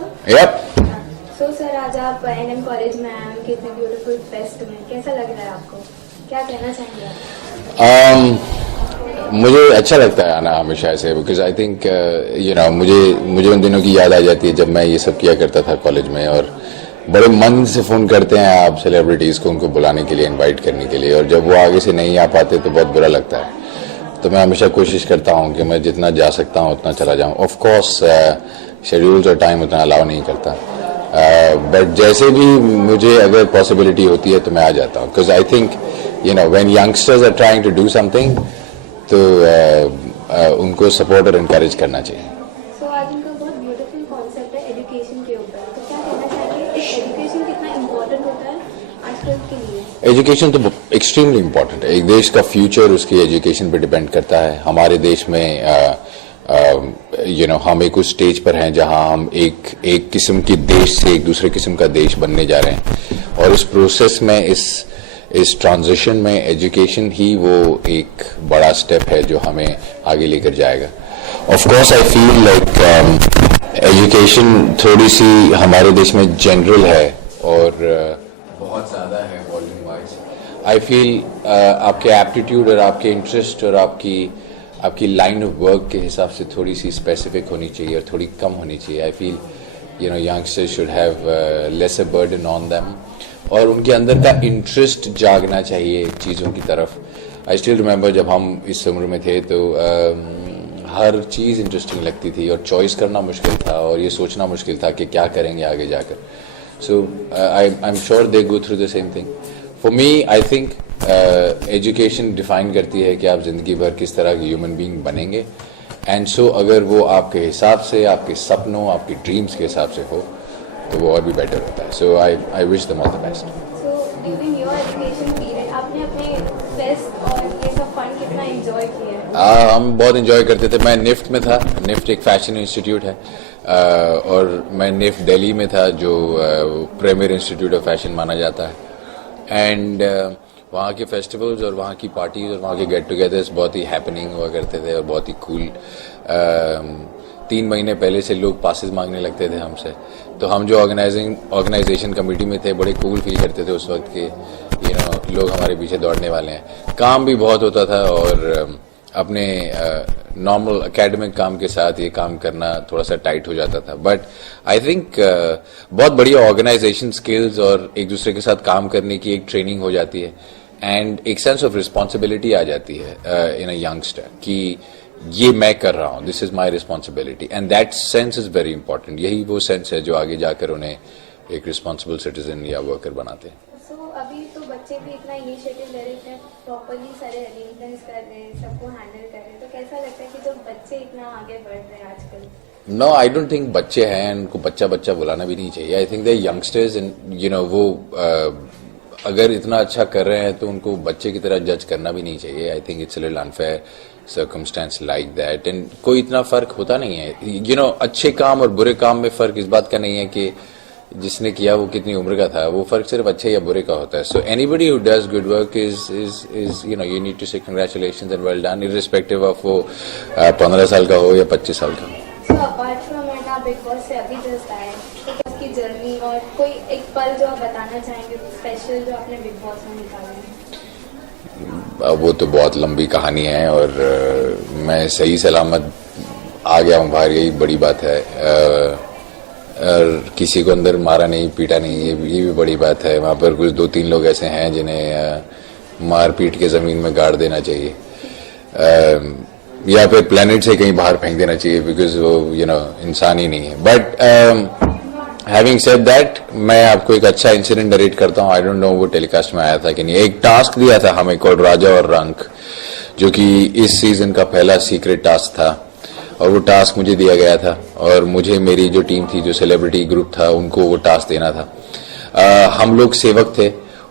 Sir? Yep. So sir, आज आप NM college में आए हैं कितने ब्यूटीफुल फेस्ट में, कैसा लग रहा है आपको? क्या कहना चाहेंगे आप? मुझे अच्छा लगता है आना हमेशा से, बिकॉज आई थिंक मुझे उन दिनों की याद आ जाती है जब मैं ये सब किया करता था कॉलेज में, और बड़े मन से फ़ोन करते हैं आप सेलिब्रिटीज़ को उनको बुलाने के लिए, इनवाइट करने के लिए, और जब वो आगे से नहीं आ पाते तो बहुत बुरा लगता है। तो मैं हमेशा कोशिश करता हूँ कि मैं जितना जा सकता हूँ उतना चला जाऊँ। ऑफ कोर्स शेड्यूल्स और टाइम उतना अलाउ नहीं करता, बट जैसे भी मुझे अगर पॉसिबिलिटी होती है तो मैं आ जाता हूँ, because I think when youngsters are trying to do something तो उनको सपोर्ट और इनकरेज करना चाहिए। सो आज उनका बहुत ब्यूटीफुल कॉन्सेप्ट है एजुकेशन के ऊपर, तो क्या कहना चाहेंगे एजुकेशन कितना इम्पोर्टेंट होता है आजकल के लिए? एजुकेशन तो एक्सट्रीमली इम्पोर्टेंट है। एक देश का फ्यूचर उसकी एजुकेशन पे डिपेंड करता है। हमारे देश में हम एक उस स्टेज पर हैं जहां हम एक किस्म के देश से एक दूसरे किस्म का देश बनने जा रहे हैं, और इस प्रोसेस में इस ट्रांजिशन में एजुकेशन ही वो एक बड़ा स्टेप है जो हमें आगे लेकर जाएगा। Of course I feel like education थोड़ी सी हमारे देश में जनरल है और बहुत ज़्यादा है वॉल्यूम वाइज। आई फील आपके एप्टीट्यूड और आपके इंटरेस्ट और आपकी लाइन ऑफ वर्क के हिसाब से थोड़ी सी स्पेसिफिक होनी चाहिए और थोड़ी कम होनी चाहिए। I feel youngsters should have laser burden on them, और उनके अंदर का इंटरेस्ट जागना चाहिए चीज़ों की तरफ। आई स्टिल रिमेंबर जब हम इस उम्र में थे तो हर चीज़ इंटरेस्टिंग लगती थी, और चॉइस करना मुश्किल था, और ये सोचना मुश्किल था कि क्या करेंगे आगे जाकर। So I am sure they go through the same thing. For me I think education define करती है कि आप ज़िंदगी भर किस तरह के ह्यूमन बीइंग बनेंगे, एंड सो अगर वो आपके हिसाब से, आपके सपनों, आपके ड्रीम्स के हिसाब से हो तो वो और भी बेटर होता है। So I wish them all the best. So during your education period आपने अपने फेस्ट और ये सब फन कितना एंजॉय किया है? हम बहुत एंजॉय करते थे। मैं निफ्ट में था। निफ्ट एक फैशन इंस्टीट्यूट है, और मैं निफ्ट दिल्ली में था जो प्रीमियर इंस्टीट्यूट ऑफ फैशन माना जाता है। एंड वहाँ के फेस्टिवल्स और वहाँ की पार्टीज और वहाँ के गेट टुगेदर्स बहुत ही हैपनिंग हुआ करते थे और बहुत ही कूल। 3 महीने पहले से लोग पासेस मांगने लगते थे हमसे, तो हम जो ऑर्गेनाइजेशन कमेटी में थे बड़े कूल फील करते थे उस वक्त के लोग हमारे पीछे दौड़ने वाले हैं। काम भी बहुत होता था, और अपने नॉर्मल एकेडमिक काम के साथ ये काम करना थोड़ा सा टाइट हो जाता था। बट आई थिंक बहुत बढ़िया ऑर्गेनाइजेशन स्किल्स और एक दूसरे के साथ काम करने की एक ट्रेनिंग हो जाती है, एंड एक सेंस ऑफ रिस्पॉन्सिबिलिटी आ जाती है इन अ यंगस्टर कि ये मैं कर रहा हूँ, this is my responsibility, and that sense is very important. यही वो सेंस है जो आगे जाकर उन्हें एक रिस्पॉन्सिबल सिटीजन या वर्कर बनाते हैं। अभी तो बच्चे भी इतना इनिशिएटिव ले रहे हैं, प्रॉपर्ली सारे अरेंजमेंट्स कर रहे हैं, सबको हैंडल कर रहे हैं, तो कैसा लगता है कि जो बच्चे इतना आगे बढ़ रहे हैं आजकल? नो, आई डोंट थिंक बच्चे हैं, उनको बच्चा बच्चा बुलाना भी नहीं चाहिए। आई थिंक दे यंगस्टर्स, वो अगर इतना अच्छा कर रहे हैं तो उनको बच्चे की तरह जज करना भी नहीं चाहिए। I think it's a little unfair circumstance like that, and कोई इतना फर्क होता नहीं है। अच्छे काम और बुरे काम में फर्क इस बात का नहीं है कि जिसने किया वो कितनी उम्र का था, वो फर्क सिर्फ अच्छे या बुरे का होता है। So anybody who does good work is you need to say congratulations and well done, irrespective of वो 15 साल का हो या 25 साल का हो। सो अपार्ट फ्रॉम इट, आप बिग बॉस से अभी जस्ट आए, तो उसकी जर्नी और कोई एक पल जो आप बताना चाहेंगे स्पेशल जो आपने बिग बॉस में निकाला है? वो तो बहुत लंबी कहानी है, और मैं सही सलामत आ गया हूँ बाहर, यही बड़ी बात है। और किसी को अंदर मारा नहीं, पीटा नहीं, ये भी बड़ी बात है। वहाँ पर कुछ 2-3 लोग ऐसे हैं जिन्हें मार पीट के ज़मीन में गाड़ देना चाहिए, या फिर प्लेनेट से कहीं बाहर फेंक देना चाहिए, बिकॉज वो इंसान ही नहीं है। बट हैविंग सेड दैट, मैं आपको एक अच्छा इंसिडेंट नरेट करता हूँ। आई डोंट नो वो टेलीकास्ट में आया था कि नहीं। एक टास्क दिया था हमें कॉल्ड राजा और रंक, जो कि इस सीजन का पहला सीक्रेट टास्क था, और वो टास्क मुझे दिया गया था, और मुझे मेरी जो टीम थी, जो सेलिब्रिटी ग्रुप था, उनको वो टास्क देना था। हम लोग सेवक थे,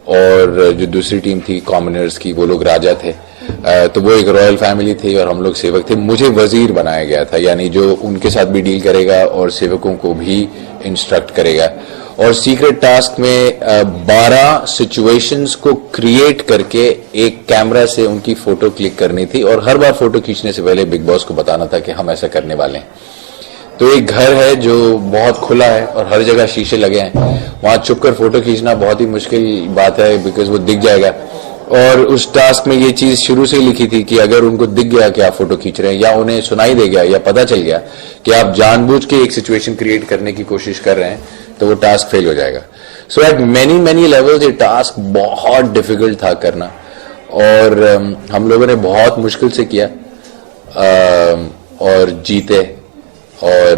और जो दूसरी टीम थी कॉमनर्स की, वो लोग राजा थे। तो वो एक रॉयल फैमिली थी और हम लोग सेवक थे। मुझे वजीर बनाया गया था, यानी जो उनके साथ भी डील करेगा और सेवकों को भी इंस्ट्रक्ट करेगा। और सीक्रेट टास्क में 12 सिचुएशंस को क्रिएट करके एक कैमरा से उनकी फोटो क्लिक करनी थी, और हर बार फोटो खींचने से पहले बिग बॉस को बताना था कि हम ऐसा करने वाले हैं। तो एक घर है जो बहुत खुला है और हर जगह शीशे लगे हैं, वहां छुपकर फोटो खींचना बहुत ही मुश्किल बात है बिकॉज वो दिख जाएगा। और उस टास्क में ये चीज शुरू से ही लिखी थी कि अगर उनको दिख गया कि आप फोटो खींच रहे हैं या उन्हें सुनाई दे गया या पता चल गया कि आप जानबूझ के एक सिचुएशन क्रिएट करने की कोशिश कर रहे हैं तो वो टास्क फेल हो जाएगा। सो एट मेनी लेवल्स ये टास्क बहुत डिफिकल्ट था करना और हम लोगों ने बहुत मुश्किल से किया और जीते। और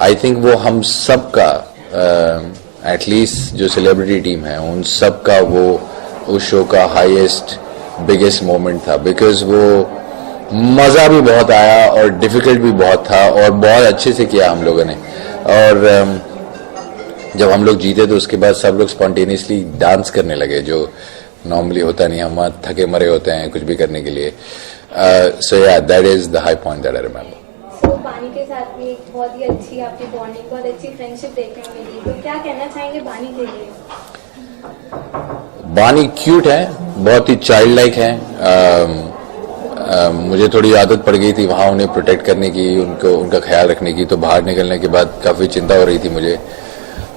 आई थिंक वो हम सब का एटलीस्ट जो सेलिब्रिटी टीम है उन सब का वो उस शो का हाईएस्ट बिगेस्ट मोमेंट था बिकॉज वो मजा भी बहुत आया और डिफिकल्ट भी बहुत था और बहुत अच्छे से किया हम लोगों ने। और जब हम लोग जीते तो उसके बाद सब लोग स्पॉन्टेनियसली डांस करने लगे जो नॉर्मली होता नहीं, हम थके मरे होते हैं कुछ भी करने के लिए। सो या that is the high point that I remember. तो बानी के साथ भी एक बहुत ही अच्छी आपकी बॉन्डिंग, बहुत अच्छी फ्रेंडशिप देखने को मिली, तो क्या कहना चाहेंगे बानी के लिए? बानी क्यूट है, बहुत ही चाइल्ड लाइक है। मुझे थोड़ी आदत पड़ गई थी वहां उन्हें प्रोटेक्ट करने की, उनका ख्याल रखने की, तो बाहर निकलने के बाद काफी चिंता हो रही थी मुझे।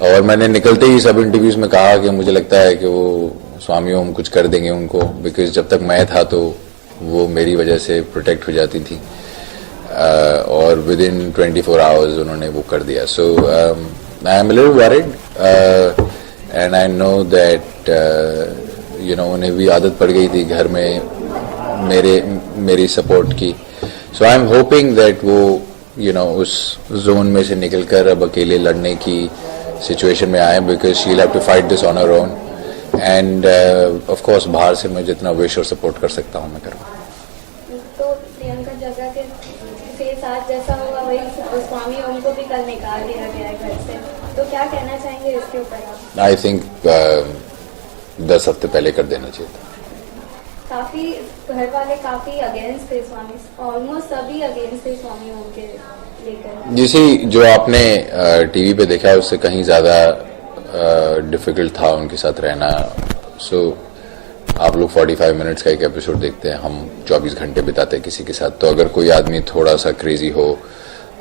और मैंने निकलते ही सब इंटरव्यूज में कहा कि मुझे लगता है कि वो स्वामी ओम कुछ कर देंगे उनको, बिकॉज जब तक मैं था तो वो मेरी वजह से प्रोटेक्ट हो जाती थी। और विद इन 24 आवर्स उन्होंने वो कर दिया। So I am little worried and I know that you know उन्हें भी आदत पड़ गई थी घर में मेरी सपोर्ट की। सो आई एम होपिंग दैट वो यू नो उस जोन में से निकलकर अब अकेले लड़ने की सिचुएशन में आए because she will have to fight this on her own. End of course बाहर से मैं जितना विश और सपोर्ट कर सकता हूँ मैं करूँगा। तो प्रियंका जग्गा के साथ जैसा होगा वही स्वामी ओम को भी कल निकाल दिया गया है घर से, तो क्या कहना चाहेंगे इसके ऊपर आप? आई थिंक 10 हफ्ते पहले कर देना चाहिए था। काफी घर वाले काफी अगेंस्ट थे स्वामी, ऑलमोस्ट सभी अगेंस्ट थे स्वामी ओम के लेकर। जैसे जो आपने टीवी पे देखा उससे कहीं ज्यादा डिफिकल्ट था उनके साथ रहना। सो आप लोग 45 मिनट्स का एक एपिसोड देखते हैं, हम 24 घंटे बिताते हैं किसी के साथ, तो अगर कोई आदमी थोड़ा सा क्रेजी हो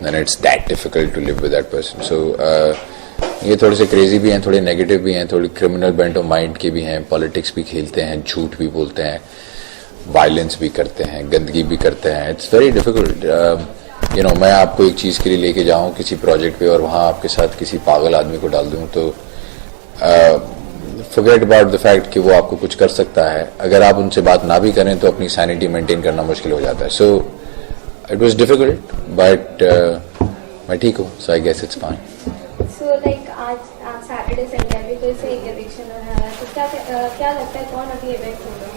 then it's that difficult to live with that person. So ये थोड़े से क्रेजी भी हैं, थोड़े नेगेटिव भी हैं, थोड़ी क्रिमिनल बेंट ऑफ माइंड के भी हैं, पॉलिटिक्स भी खेलते हैं, झूठ भी बोलते हैं, वायलेंस भी करते हैं, गंदगी भी करते हैं। It's very difficult. You know मैं आपको एक चीज के लिए लेके जाऊं किसी प्रोजेक्ट पे और वहां आपके साथ किसी पागल आदमी को डाल दूं तो फॉरगेट अबाउट द फैक्ट कि वो आपको कुछ कर सकता है। अगर आप उनसे बात ना भी करें तो अपनी सैनिटी मेंटेन करना मुश्किल हो जाता है। So it was difficult but मैं ठीक हूँ, so I guess it's fine. So like आज सैटरडे संडे भी फिर से एक इलेक्शन होने वाला है, तो क्या लगता है कौन अभी इलेक्ट होगा?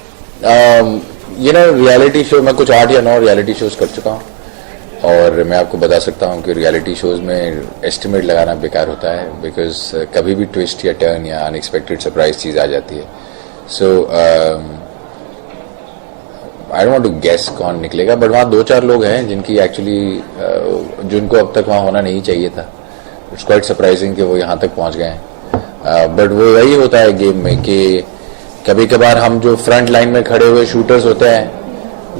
यू नो रियलिटी शो मैं कुछ 8 या 9 रियलिटी शोज कर चुका हूँ और मैं आपको बता सकता हूँ कि रियलिटी शोज में एस्टिमेट लगाना बेकार होता है बिकॉज कभी भी ट्विस्ट या टर्न या अनएक्सपेक्टेड सरप्राइज चीज आ जाती है। So I don't want to guess कौन निकलेगा, बट वहाँ 2-4 लोग हैं जिनकी एक्चुअली जिनको अब तक वहाँ होना नहीं चाहिए था। इट्स क्वाइट सरप्राइजिंग कि वो यहाँ तक पहुँच गए हैं। बट वो वही होता है गेम में कि कभी कभार हम जो फ्रंट लाइन में खड़े हुए शूटर्स होते हैं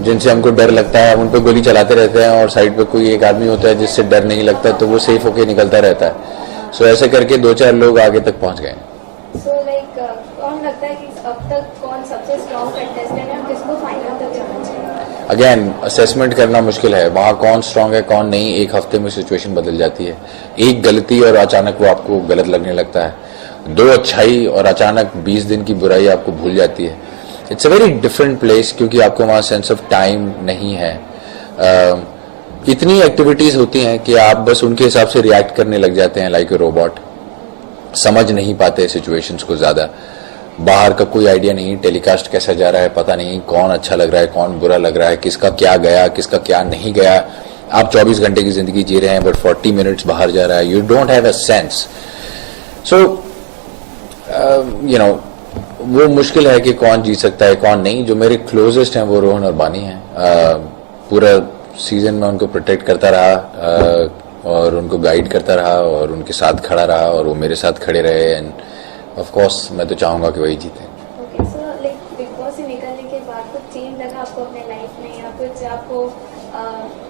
जिनसे हमको डर लगता है, हम उन पे गोली चलाते रहते हैं और साइड पे कोई एक आदमी होता है जिससे डर नहीं लगता तो वो सेफ होके निकलता रहता है। सो ऐसे करके 2-4 लोग आगे तक पहुंच गए। सो लाइक कौन लगता है कि अब तक कौन सबसे स्ट्रॉन्ग कंटेस्टेंट है, किसको फाइनल तक जाना चाहिए? अगेन असेसमेंट करना मुश्किल है, वहां कौन स्ट्रांग है कौन नहीं, एक हफ्ते में सिचुएशन बदल जाती है। एक गलती और अचानक वो आपको गलत लगने लगता है, 2 अच्छाई और अचानक 20 दिन की बुराई आपको भूल जाती है। It's a very different place क्योंकि आपको वहां सेंस ऑफ टाइम नहीं है। इतनी एक्टिविटीज होती हैं कि आप बस उनके हिसाब से रिएक्ट करने लग जाते हैं लाइक ए रोबोट, समझ नहीं पाते सिचुएशंस को ज्यादा। बाहर का कोई आइडिया नहीं, टेलीकास्ट कैसा जा रहा है पता नहीं, कौन अच्छा लग रहा है कौन बुरा लग रहा है, किसका क्या गया किसका क्या नहीं गया। आप 24 घंटे की जिंदगी जी रहे हैं बट 40 मिनट्स बाहर जा रहा है, you don't have a sense. So you know वो मुश्किल है कि कौन जीत सकता है कौन नहीं। जो मेरे क्लोजेस्ट हैं वो रोहन और बानी हैं। पूरा सीजन में उनको प्रोटेक्ट करता रहा और उनको गाइड करता रहा और उनके साथ खड़ा रहा और वो मेरे साथ खड़े रहे एंड ऑफ कोर्स मैं तो चाहूंगा कि वही जीते। Okay, so like big boss से निकलने के बाद कुछ चेंज लगा आपको अपने लाइफ में, या कुछ आपको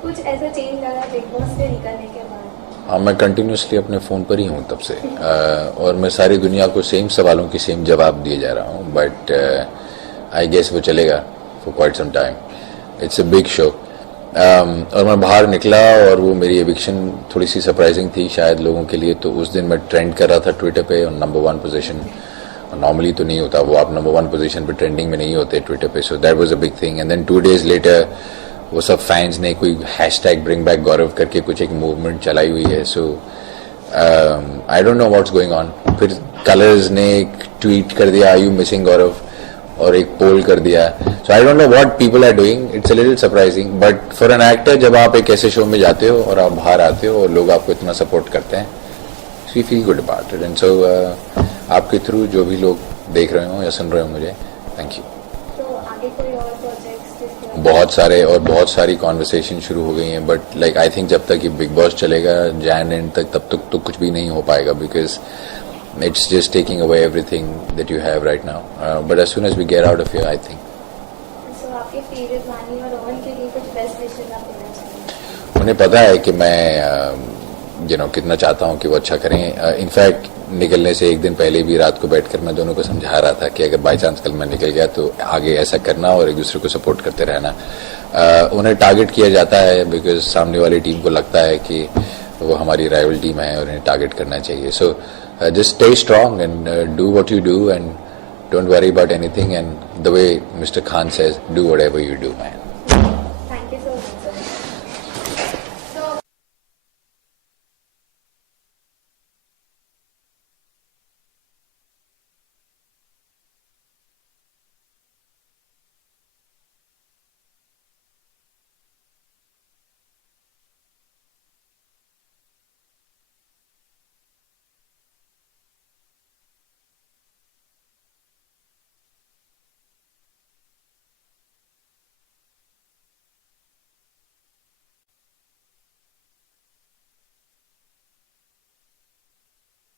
कुछ ऐसा चेंज लगा रहा है बिग बॉस से निकलने के बाद? हाँ, मैं कंटिन्यूसली अपने फ़ोन पर ही हूँ तब से, और मैं सारी दुनिया को सेम सवालों की सेम जवाब दिए जा रहा हूँ, बट आई गेस वो चलेगा for quite some time. It's a big show. और मैं बाहर निकला और वो मेरी एविक्शन थोड़ी सी सरप्राइजिंग थी शायद लोगों के लिए. तो उस दिन मैं ट्रेंड कर रहा था ट्विटर पे और नंबर 1 पोजीशन. नॉर्मली तो नहीं होता वो, आप नंबर 1 पोजीशन पे ट्रेंडिंग में नहीं होते ट्विटर पे. So that was a big thing. And then 2 days later वो सब फैंस ने कोई हैशटैग ब्रिंग बैक गौरव करके कुछ एक मूवमेंट चलाई हुई है. So I don't know what's going on. फिर कलर्स ने एक ट्वीट कर दिया, आर यू मिसिंग गौरव, और एक पोल कर दिया. So I don't know what people are doing. It's a little surprising, but for an actor जब आप एक ऐसे शो में जाते हो और आप बाहर आते हो और लोग आपको इतना सपोर्ट करते हैं, we feel good about it. And so आपके थ्रू जो भी लोग देख रहे हो या सुन रहे हो मुझे, थैंक यू. तो आगे कोई और प्रोजेक्ट्स जिसके बहुत सारे और बहुत सारी कॉन्वर्सेशन शुरू हो गई हैं, बट लाइक आई थिंक जब तक ये बिग बॉस चलेगा जैन एंड तक, तब तक तो कुछ भी नहीं हो पाएगा, because it's just taking away everything that you have right now. But as soon as we get out of here, I think. So आपके फेवरेट वानी और रोहन के लिए कुछ बेस्ट विशेस आप देना चाहेंगे? उन्हें पता है कि मैं कितना चाहता हूँ कि वो अच्छा करें. इनफैक्ट निकलने से एक दिन पहले भी रात को बैठकर मैं दोनों को समझा रहा था कि अगर बाई चांस कल मैं निकल गया तो आगे ऐसा करना और एक दूसरे को सपोर्ट करते रहना. उन्हें टारगेट किया जाता है बिकॉज सामने वाली टीम को लगता है कि वो हमारी राइवल टीम है और उन्हें टारगेट करना चाहिए. सो just stay strong and do what you do and don't worry about anything, and the way Mr. Khan says, do whatever you do, man.